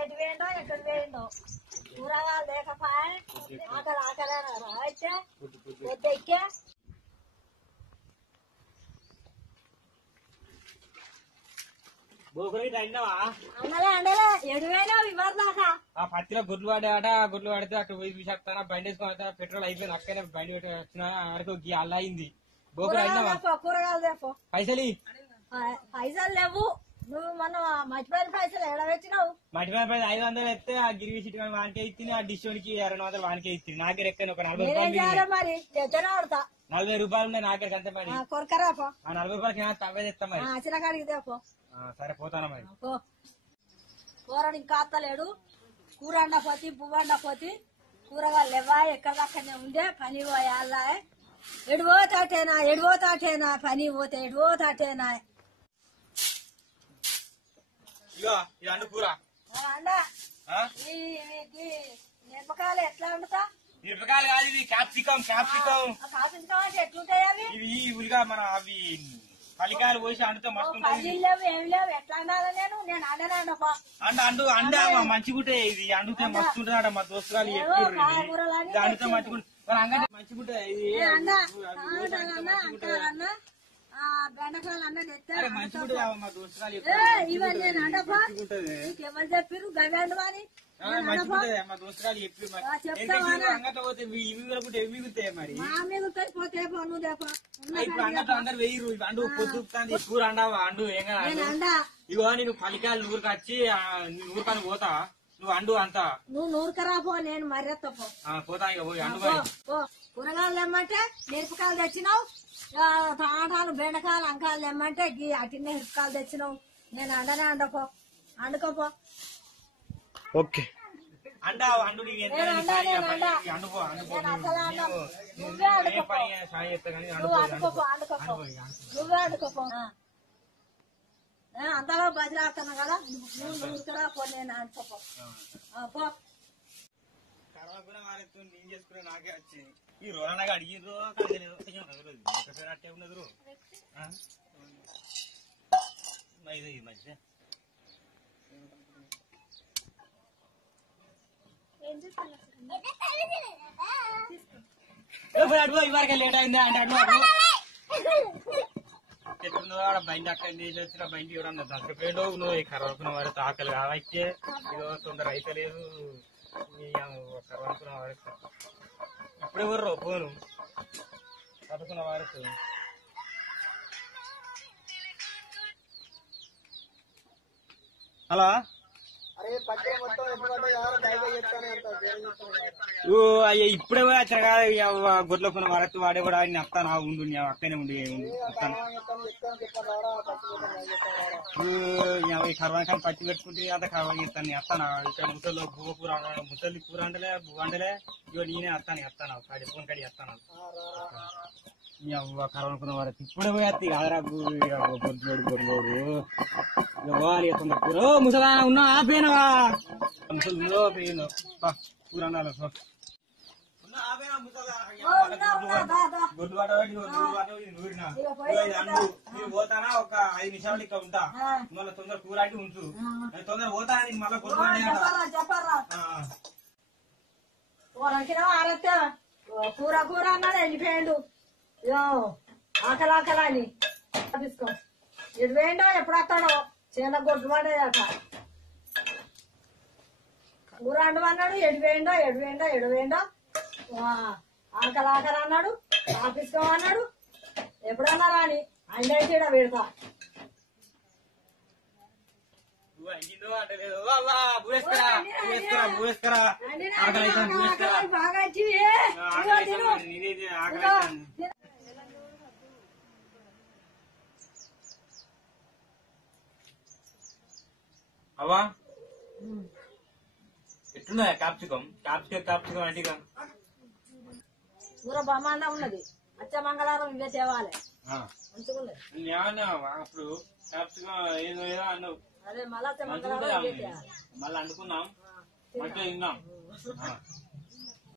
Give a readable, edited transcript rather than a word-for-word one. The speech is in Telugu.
ఎటు వేయండో ఎక్కడ వేయండో కూరగాయలు లేకపోయా ఆకలి అయితే పొద్దు ఎక్కే అన్నలే అండలే ఎటు వేయనావు ఇవ్వరు దాకా పత్తిలో గుడ్లు పడ్డాట గుడ్లు పడితే అక్కడ పోయి చూసేస్తానా బండి వేసుకుని పెట్రోల్ అయిపోయింది అక్కడే బండి పెట్టి వచ్చిన అరకు అల్ల అయింది కూరగాయలు తెపో పైసలు పైసలు లేవు నువ్వు మన మర్చిపోయిన పైసలు ఎడ వచ్చినావు మర్చిపోయిన పైసలు 500 ఎత్తే ఆ గిరివి సీట్ వానికే ఇచ్చింది ఆ డిస్టోన్కి 200 వానికే ఇచ్చింది నాకే ఎక్కడ ఒక 40 రూపాయలు మరి చెత్తనే ఆడతా 40 రూపాయలు ఉన్నాయి నాకే అంతే మరి కొరకరాపో ఆ 40 రూపాయలకి తవ్వే తెస్తా మరి వచ్చిన కాడికి తెపో సరే పోతానా మరి కూరని ఇంకా అత్తలేడు కూర అండపోతి పువ్వు అండపోతి కూరగాయలు లేవా ఎక్కడ దాకానే ఉండే పని పోయాలా ఎడిపోతాటేనా పని పోతే ఎడిపోతాటేనా అండు కూర అండ మిరపకాయలు ఎట్లా వండుతా మిరపకాయలు కాదు ఇది క్యాప్సికం క్యాప్సికం అంటే ఎట్లుంటాయి అవి ఇవి ఉలిగా మన అవి పల్లికాయలు పోసి అండుతో మస్తు ఏమి లేవు ఎట్లా అండాలి నేను అండు అండ మంచిగుంటే ఇది అండుతే మస్తు ఉంటుందట మా దోస్తుగాలు చెప్పారు అండుతే మంచిగుంటే అంగడి మంచిగుంటాయి బెండకాయలు అన్న మంచిగుంటే మా దోస్తుగాలు ఇవన్నీ నేను అండపా ఎవరు చెప్పారు గవ్వండు అని మంచిగుంటది మా దోస్తుగాలు చెప్పారు అంగట పోతే ఇవి కూడా ఎవి మిగుతాయి మరి పోతే నువ్వు దేపా ఇప్పుడు అంగట అందరు వెయ్యి అండు పొద్దుతాంది కూర అండావా అండు ఏం కదా ఇగో నేను పల్లికాయలు నూరుకు వచ్చి నూరుకాని పోతా నువ్వు అండు అంతా నువ్వు నూరుకరాపో నేను మర్రెత్తపో పోతా ఇక పోయి అండు కూరగాయలు తెమ్మంటే మిరపకాయలు తెచ్చినావు టమాటాలు బెండకాయలు అంకాయలు తెమ్మంటే అటినే మిరపకాయలు తెచ్చినావు నేను అండనే అండుకోపో ఓకే అండా అండు నువ్వే అండుకోపో అంతలో బజరాడుతున్నావు కదా నువ్వు నూరుకురా పో నేను అంటుకోపో నేను చేసుకునే నాకే వచ్చింది ఈ రోజు అడిగిర్రు అట్టే ఉన్నది మంచిదే ఇవరకే లేట్ అయింది అంటే ఆడ బండి అక్కడ వచ్చిన బండి ఎవరన్నా దసరిపోయాడు నువ్వు కరవకున్న వారికి ఆకలి కావచ్చే ఇదో తొందర అయితే లేదు కరవకున్న వారికి ఇప్పుడు ఎవరు ఫోను చదువుకున్న వారికి హలో అయ్యా ఇప్పుడే వచ్చారు కదా గొడ్ల కొన్న వారత్తు వాడే కూడా ఆయన వస్తాను ఉండు అక్కనే ఉండి వస్తాను కర్వాకాయలు పచ్చి పెట్టుకుంటే అంత కర్వా ఇస్తాను వస్తాను ఇక్కడ ముసలు బువ్వ కూర ముసలి కూర అంటలే బువ్వ అంటలే ఇగో నేనే వస్తాను కాడి ఫోన్ కాడి వస్తాను కర్వనుకున్న వారు ఇప్పుడే పోయేస్తా కాదరా గొర్రెలోడు పోవాలి కూర ముసలా ఉన్నా ఆపేనవా ముసలు పోయిన కూర అన్నారు పోతానా ఒక 5 నిమిషాలు ఇక్కడ ఉంటా మళ్ళీ తొందర కూర అంటే ఉంచు తొందర పోతా మళ్ళీ కూర కూర అన్నాడు వెళ్ళిపోయాడు ఆకలి అని తీసుకో ఎటు వేయండో ఎప్పుడు వస్తాడో చిన్న గొడ్డు పడేదట కూర అండమన్నాడు ఎటు వేయండో ఆకలి అన్నాడు ఆఫీస్కో అన్నాడు ఎప్పుడన్నా రాని ఆయన అయితే పెడతా బాగా అవా ఎట్లున్నాయా క్యాప్సికం అంటే కూర బ్రహ్మాండం ఉన్నది అచ్చ మంగళవారం ఇవే తేవాలి మంచిగా అప్పుడు క్యాప్సికం ఏదో ఏదో అన్నావు అదే మళ్ళా మంగళవారం మళ్ళీ అనుకున్నాం మంచిగా తిన్నాం